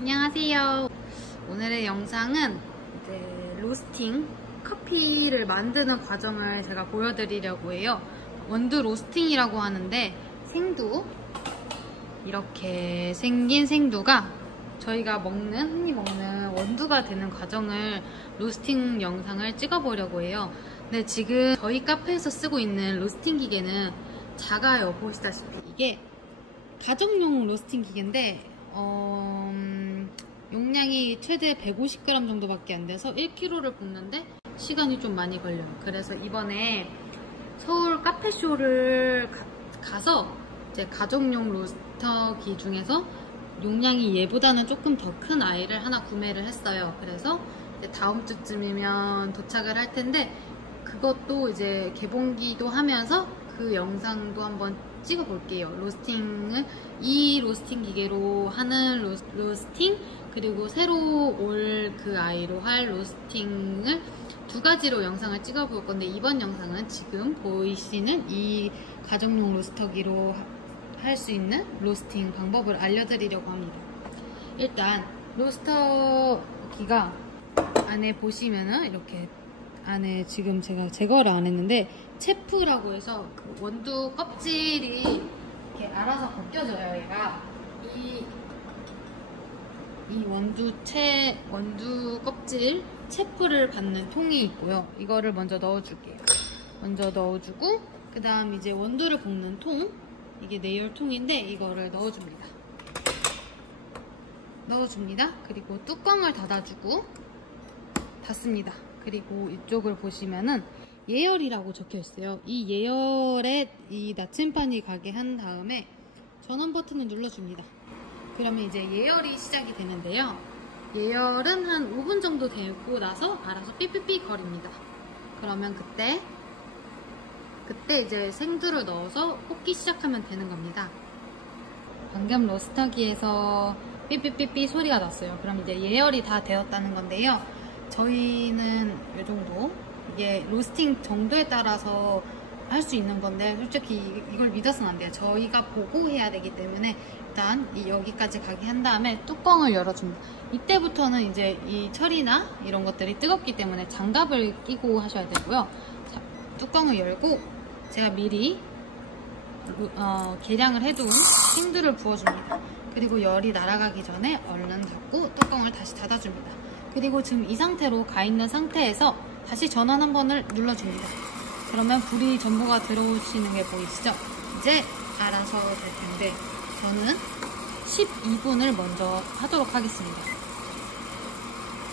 안녕하세요. 오늘의 영상은 이제 로스팅 커피를 만드는 과정을 제가 보여드리려고 해요. 원두 로스팅이라고 하는데 생두, 이렇게 생긴 생두가 저희가 흔히 먹는 원두가 되는 과정을 로스팅 영상을 찍어보려고 해요. 근데 지금 저희 카페에서 쓰고 있는 로스팅 기계는 작아요. 보시다시피 이게 가정용 로스팅 기계인데 용량이 최대 150g 정도밖에 안 돼서 1kg를 붓는데 시간이 좀 많이 걸려요. 그래서 이번에 서울 카페쇼를 가서 이제 가정용 로스터기 중에서 용량이 얘보다는 조금 더 큰 아이를 하나 구매를 했어요. 그래서 이제 다음 주쯤이면 도착을 할 텐데 그것도 이제 개봉기도 하면서 그 영상도 한번 찍어 볼게요. 로스팅을 이 로스팅 기계로 하는 로스팅, 그리고 새로 올 그 아이로 할 로스팅을 두 가지로 영상을 찍어 볼 건데, 이번 영상은 지금 보이시는 이 가정용 로스터기로 할 수 있는 로스팅 방법을 알려드리려고 합니다. 일단 로스터기가 안에 보시면은 이렇게 안에 지금 제가 제거를 안 했는데 체프라고 해서 그 원두 껍질이 이렇게 알아서 벗겨져요. 얘가 이 원두 껍질 체프를 받는 통이 있고요. 이거를 먼저 넣어줄게요. 먼저 넣어주고 그 다음 이제 원두를 볶는 통, 이게 내열통인데 이거를 넣어줍니다. 그리고 뚜껑을 닫아주고 닫습니다. 그리고 이쪽을 보시면은 예열이라고 적혀 있어요. 이 예열에 이 나침반이 가게 한 다음에 전원 버튼을 눌러줍니다. 그러면 이제 예열이 시작이 되는데요. 예열은 한 5분 정도 되고 나서 알아서 삐삐삐 거립니다. 그러면 그때 이제 생두를 넣어서 볶기 시작하면 되는 겁니다. 방금 로스터기에서 삐삐삐삐 소리가 났어요. 그럼 이제 예열이 다 되었다는 건데요. 저희는 이 정도, 이게 로스팅 정도에 따라서 할 수 있는 건데 솔직히 이걸 믿어서는 안 돼요. 저희가 보고 해야 되기 때문에 일단 여기까지 가게 한 다음에 뚜껑을 열어줍니다. 이때부터는 이제 이 철이나 이런 것들이 뜨겁기 때문에 장갑을 끼고 하셔야 되고요. 자, 뚜껑을 열고 제가 미리 계량을 해둔 생두를 부어줍니다. 그리고 열이 날아가기 전에 얼른 닫고 뚜껑을 다시 닫아줍니다. 그리고 지금 이 상태로 가 있는 상태에서 다시 전원 한 번을 눌러줍니다. 그러면 불이 전부가 들어오시는 게 보이시죠? 이제 알아서 될 텐데 저는 12분을 먼저 하도록 하겠습니다.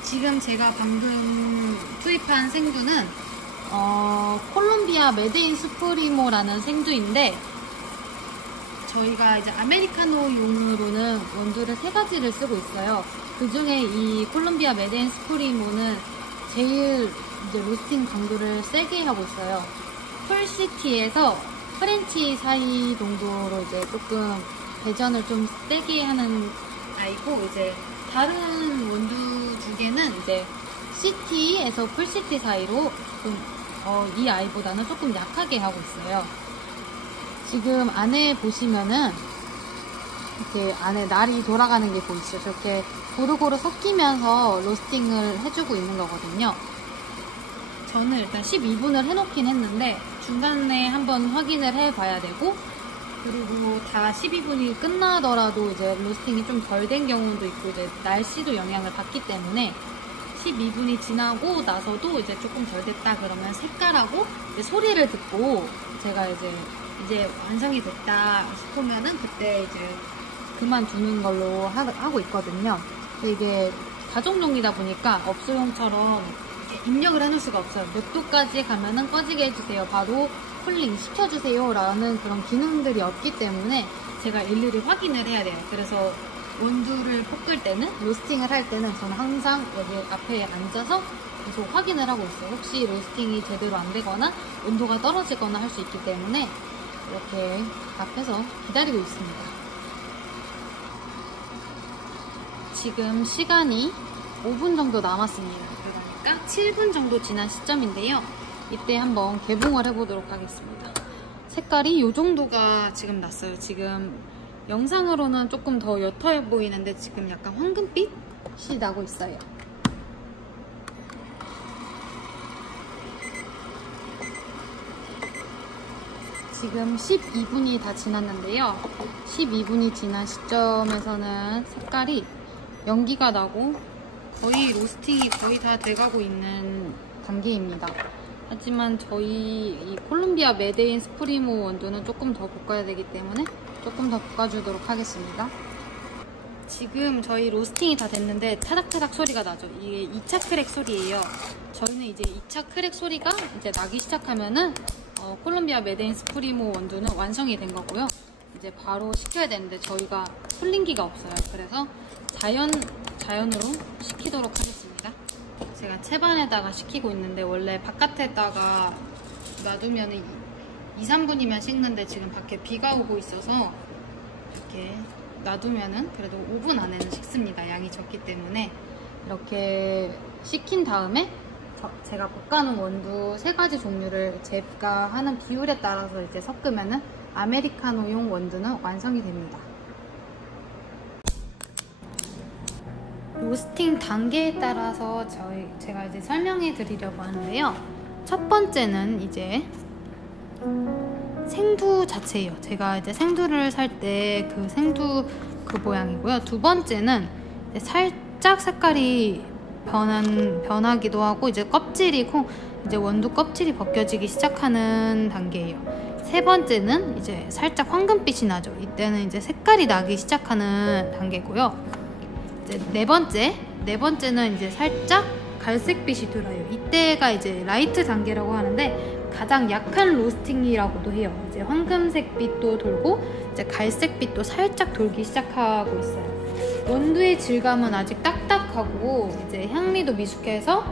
지금 제가 방금 투입한 생두는 콜롬비아 메드인 스프리모라는 생두인데, 저희가 이제 아메리카노용으로는 원두를 3가지를 쓰고 있어요. 그 중에 이 콜롬비아 메드인 스프리모는 제일 이제 로스팅 강도를 세게 하고 있어요. 풀시티에서 프렌치 사이 정도로 이제 조금 배전을 좀 세게 하는 아이고, 이제 다른 원두 두 개는 이제 시티에서 풀시티 사이로 좀 이 아이보다는 조금 약하게 하고 있어요. 지금 안에 보시면은 이렇게 안에 날이 돌아가는 게 보이시죠? 저렇게 고루고루 섞이면서 로스팅을 해주고 있는 거거든요. 저는 일단 12분을 해놓긴 했는데 중간에 한번 확인을 해봐야 되고, 그리고 다 12분이 끝나더라도 이제 로스팅이 좀 덜 된 경우도 있고, 이제 날씨도 영향을 받기 때문에 12분이 지나고 나서도 이제 조금 덜 됐다 그러면 색깔하고 이제 소리를 듣고 제가 이제 완성이 됐다 싶으면은 그때 이제 그만두는 걸로 하고 있거든요. 근데 이게 가정용이다 보니까 업소용처럼 입력을 해놓을 수가 없어요. 몇 도까지 가면은 꺼지게 해주세요, 바로 쿨링 시켜주세요 라는 그런 기능들이 없기 때문에 제가 일일이 확인을 해야 돼요. 그래서 원두를 볶을 때는, 로스팅을 할 때는 저는 항상 여기 앞에 앉아서 계속 확인을 하고 있어요. 혹시 로스팅이 제대로 안 되거나 온도가 떨어지거나 할 수 있기 때문에 이렇게 앞에서 기다리고 있습니다. 지금 시간이 5분 정도 남았습니다. 그러니까 7분 정도 지난 시점인데요. 이때 한번 개봉을 해보도록 하겠습니다. 색깔이 이 정도가 지금 났어요. 지금 영상으로는 조금 더 옅어 보이는데 지금 약간 황금빛이 나고 있어요. 지금 12분이 다 지났는데요. 12분이 지난 시점에서는 색깔이 연기가 나고 거의 로스팅이 거의 다 돼가고 있는 단계입니다. 하지만 저희 이 콜롬비아 메데인 스프리모 원두는 조금 더 볶아야 되기 때문에 조금 더 볶아주도록 하겠습니다. 지금 저희 로스팅이 다 됐는데 타닥타닥 소리가 나죠. 이게 2차 크랙 소리예요. 저희는 이제 2차 크랙 소리가 이제 나기 시작하면은 콜롬비아 메데인 스프리모 원두는 완성이 된 거고요. 이제 바로 식혀야 되는데 저희가 쿨링기가 없어요. 그래서 자연으로 식히도록 하겠습니다. 제가 채반에다가 식히고 있는데 원래 바깥에다가 놔두면 2, 3분이면 식는데 지금 밖에 비가 오고 있어서 이렇게 놔두면은 그래도 5분 안에는 식습니다. 양이 적기 때문에. 이렇게 식힌 다음에 제가 볶아놓은 원두 3가지 종류를 제가 하는 비율에 따라서 이제 섞으면은 아메리카노용 원두는 완성이 됩니다. 로스팅 단계에 따라서 제가 이제 설명해 드리려고 하는데요. 첫 번째는 이제 생두 자체예요. 제가 이제 생두를 살 때 그 생두 그 모양이고요. 두 번째는 살짝 색깔이 변하기도 하고 이제 이제 원두 껍질이 벗겨지기 시작하는 단계예요. 세 번째는 이제 살짝 황금빛이 나죠. 이때는 이제 색깔이 나기 시작하는 단계고요. 이제 네 번째는 이제 살짝 갈색빛이 돌아요. 이때가 이제 라이트 단계라고 하는데 가장 약한 로스팅이라고도 해요. 이제 황금색빛도 돌고 이제 갈색빛도 살짝 돌기 시작하고 있어요. 원두의 질감은 아직 딱딱하고 이제 향미도 미숙해서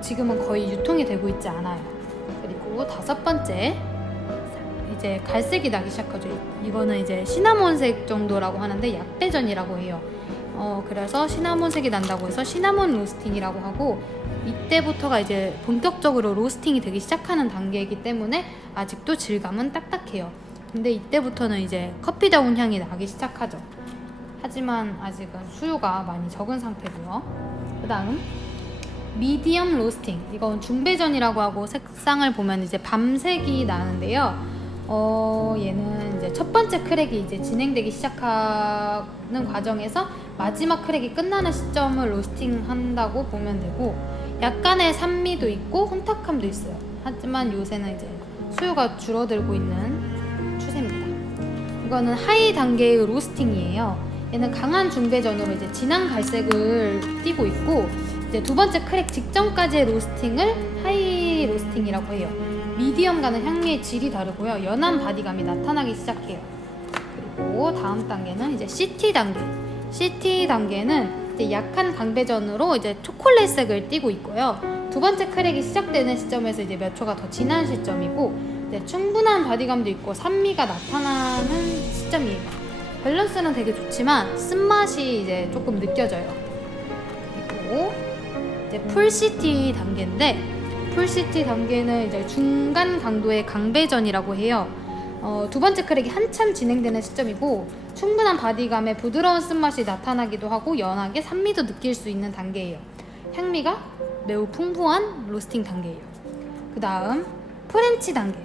지금은 거의 유통이 되고 있지 않아요. 그리고 5번째, 이제 갈색이 나기 시작하죠. 이거는 이제 시나몬색 정도라고 하는데 약배전이라고 해요. 그래서 시나몬색이 난다고 해서 시나몬 로스팅이라고 하고, 이때부터가 이제 본격적으로 로스팅이 되기 시작하는 단계이기 때문에 아직도 질감은 딱딱해요. 근데 이때부터는 이제 커피다운 향이 나기 시작하죠. 하지만 아직은 수요가 많이 적은 상태고요. 그 다음 미디엄 로스팅, 이건 중배전이라고 하고 색상을 보면 이제 밤색이 나는데요. 얘는 이제 첫 번째 크랙이 이제 진행되기 시작하는 과정에서 마지막 크랙이 끝나는 시점을 로스팅 한다고 보면 되고, 약간의 산미도 있고 혼탁함도 있어요. 하지만 요새는 이제 수요가 줄어들고 있는 추세입니다. 이거는 하이 단계의 로스팅이에요. 얘는 강한 중배전으로 이제 진한 갈색을 띠고 있고, 이제 두 번째 크랙 직전까지의 로스팅을 하이 로스팅이라고 해요. 미디엄과는 향미의 질이 다르고요. 연한 바디감이 나타나기 시작해요. 그리고 다음 단계는 이제 CT 단계. CT 단계는 이제 약한 강배전으로 이제 초콜릿색을 띠고 있고요. 두 번째 크랙이 시작되는 시점에서 이제 몇 초가 더 지난 시점이고, 이제 충분한 바디감도 있고 산미가 나타나는 시점이에요. 밸런스는 되게 좋지만 쓴맛이 이제 조금 느껴져요. 그리고 이제 풀CT 단계인데, 풀CT 단계는 이제 중간 강도의 강배전이라고 해요. 두 번째 크랙이 한참 진행되는 시점이고, 충분한 바디감에 부드러운 쓴맛이 나타나기도 하고 연하게 산미도 느낄 수 있는 단계예요. 향미가 매우 풍부한 로스팅 단계예요. 그 다음 프렌치 단계.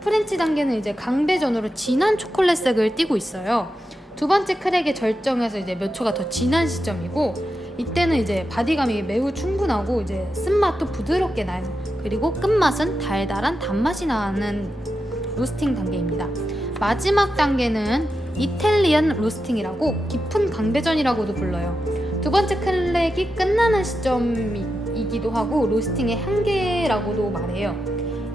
프렌치 단계는 이제 강배전으로 진한 초콜릿색을 띠고 있어요. 두 번째 크랙의 절정에서 이제 몇 초가 더 지난 시점이고, 이때는 이제 바디감이 매우 충분하고 이제 쓴맛도 부드럽게 나요. 그리고 끝맛은 달달한 단맛이 나는 로스팅 단계입니다. 마지막 단계는 이탈리안 로스팅이라고 깊은 강배전이라고도 불러요. 두 번째 크랙이 끝나는 시점이기도 하고 로스팅의 한계라고도 말해요.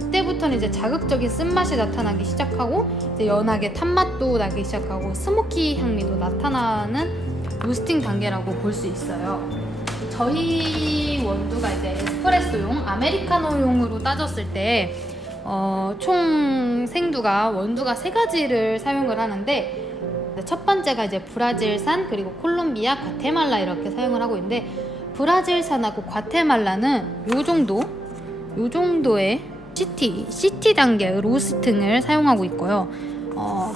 이때부터는 이제 자극적인 쓴맛이 나타나기 시작하고 이제 연하게 탄맛도 나기 시작하고 스모키 향미도 나타나는 로스팅 단계라고 볼 수 있어요. 저희 원두가 이제 에스프레소용, 아메리카노용으로 따졌을 때 총 생두가 원두가 3가지를 사용을 하는데, 첫 번째가 이제 브라질산, 그리고 콜롬비아, 과테말라 이렇게 사용을 하고 있는데, 브라질산하고 과테말라는 요 정도의 CT 단계 로스팅을 사용하고 있고요.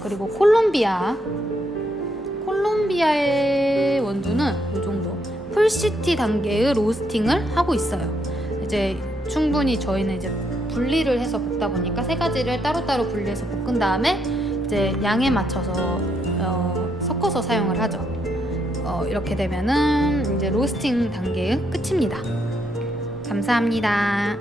그리고 콜롬비아 콜롬비아의 원두는 이 정도 풀시티 단계의 로스팅을 하고 있어요. 이제 충분히 저희는 이제 분리를 해서 볶다 보니까 세 가지를 따로따로 분리해서 볶은 다음에 이제 양에 맞춰서 섞어서 사용을 하죠. 이렇게 되면은 이제 로스팅 단계의 끝입니다. 감사합니다.